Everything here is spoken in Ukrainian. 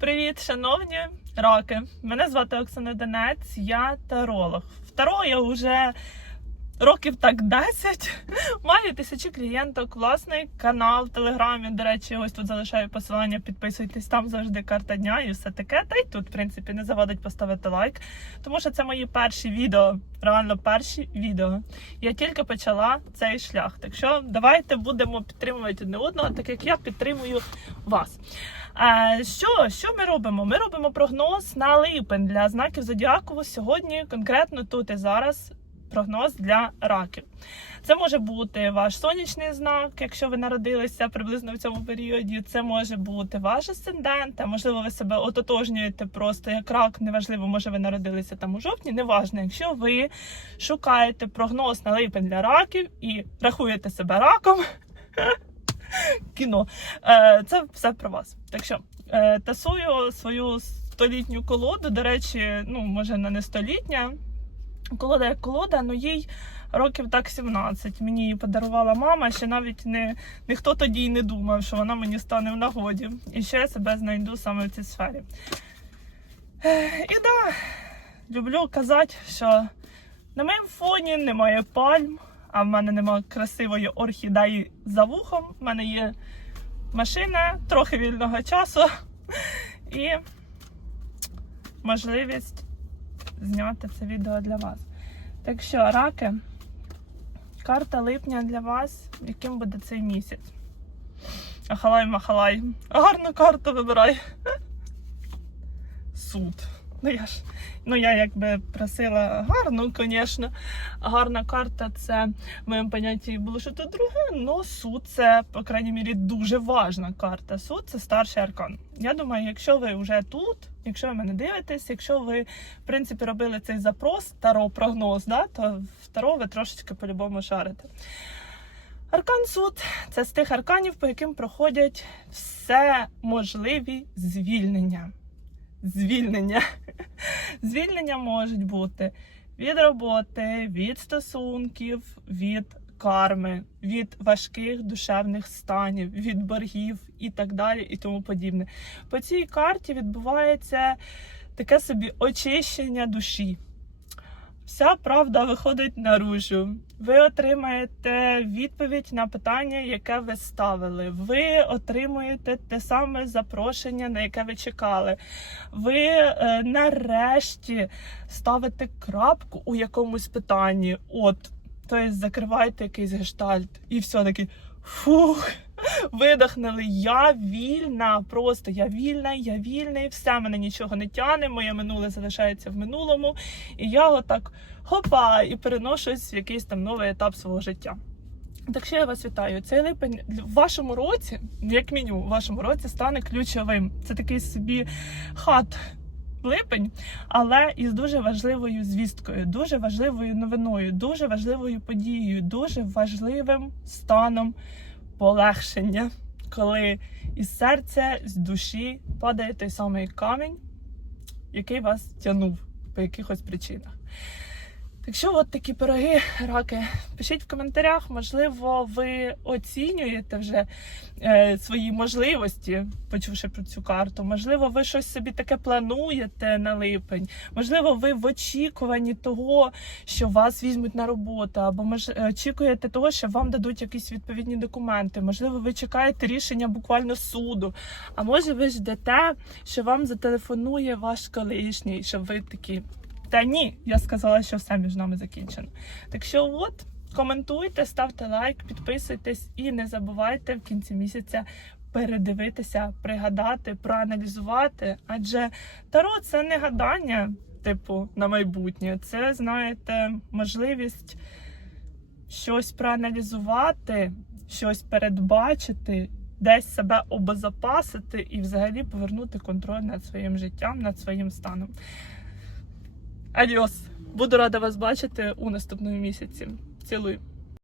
Привіт, шановні раки! Мене звати Оксана Денець, я таролог. В Таро я вже років так 10. Маю тисячі клієнток, власний канал в Телеграмі. До речі, ось тут залишаю посилання, підписуйтесь, там завжди карта дня і все таке. Та й тут, в принципі, не завадить поставити лайк, тому що це мої перші відео, реально перші відео. Я тільки почала цей шлях. Так що давайте будемо підтримувати одне одного, так як я підтримую вас. Е, Що, що ми робимо? Ми робимо прогноз на липень для знаків зодіаку. Сьогодні, конкретно тут і зараз, прогноз для раків. Це може бути ваш сонячний знак, якщо ви народилися приблизно в цьому періоді. Це може бути ваш асцендент, а можливо, ви себе ототожнюєте просто як рак. Неважливо, може ви народилися там у жовтні. Неважно, якщо ви шукаєте прогноз на липень для раків і рахуєте себе раком. Кіно. Е, Це все про вас. Так що е, тасую свою столітню колоду. До речі, ну може вона не столітня. Колода як колода, ну їй років так 17. Мені її подарувала мама, ще навіть не ніхто тоді й не думав, що вона мені стане в нагоді. І ще я себе знайду саме в цій сфері. Е, І да, люблю казати, що на моєму фоні немає пальм, а в мене немає красивої орхідеї за вухом. В мене є машина, трохи вільного часу і можливість зняти це відео для вас. Так що, раки, карта липня для вас, яким буде цей місяць. Ахалай махалай. Гарну карту вибирай. Суд. Ну я ж, ну я якби просила гарну, звісно. Гарна карта це в моєму понятті було що то друге. Ну суд це, по крайній мірі, дуже важна карта. Суд це старший аркан. Я думаю, якщо ви вже тут, якщо ви мене дивитесь, якщо ви в принципі робили цей запрос, таро прогноз, да, то в таро ви трошечки по-любому шарите. Аркан суд це з тих арканів, по яким проходять все можливі звільнення. Звільнення. Звільнення можуть бути від роботи, від стосунків, від карми, від важких душевних станів, від боргів і так далі, і тому подібне. По цій карті відбувається таке собі очищення душі. Вся правда виходить наружу. Ви отримаєте відповідь на питання, яке ви ставили. Ви отримуєте те саме запрошення, на яке ви чекали. Ви е, нарешті ставите крапку у якомусь питанні. От, тобто закриваєте якийсь гештальт, і все таки фух. Видихнули, я вільна, просто я вільна, я вільний, все мене нічого не тяне, моє минуле залишається в минулому. І я отак хопа і переношусь в якийсь там новий етап свого життя. Так що я вас вітаю. Цей липень в вашому році, як мінімум, в вашому році стане ключовим. Це такий собі хат. Липень, але із дуже важливою звісткою, дуже важливою новиною, дуже важливою подією, дуже важливим станом полегшення, коли із серця, з душі падає той самий камінь, який вас тягнув по якихось причинах. Так що, от такі пироги, раки, пишіть в коментарях, можливо, ви оцінюєте вже е, свої можливості, почувши про цю карту. Можливо, ви щось собі таке плануєте на липень. Можливо, ви в очікуванні того, що вас візьмуть на роботу, або мож, очікуєте того, що вам дадуть якісь відповідні документи. Можливо, ви чекаєте рішення буквально суду. А може, ви ждете, що вам зателефонує ваш колишній, щоб ви такі. Та ні, я сказала, що все між нами закінчено. Так що, от, коментуйте, ставте лайк, підписуйтесь і не забувайте в кінці місяця передивитися, пригадати, проаналізувати. Адже таро це не гадання, типу, на майбутнє. Це, знаєте, можливість щось проаналізувати, щось передбачити. Десь себе обезопасити і взагалі повернути контроль над своїм життям, над своїм станом. Адіос! Буду рада вас бачити у наступному місяці. Цілую!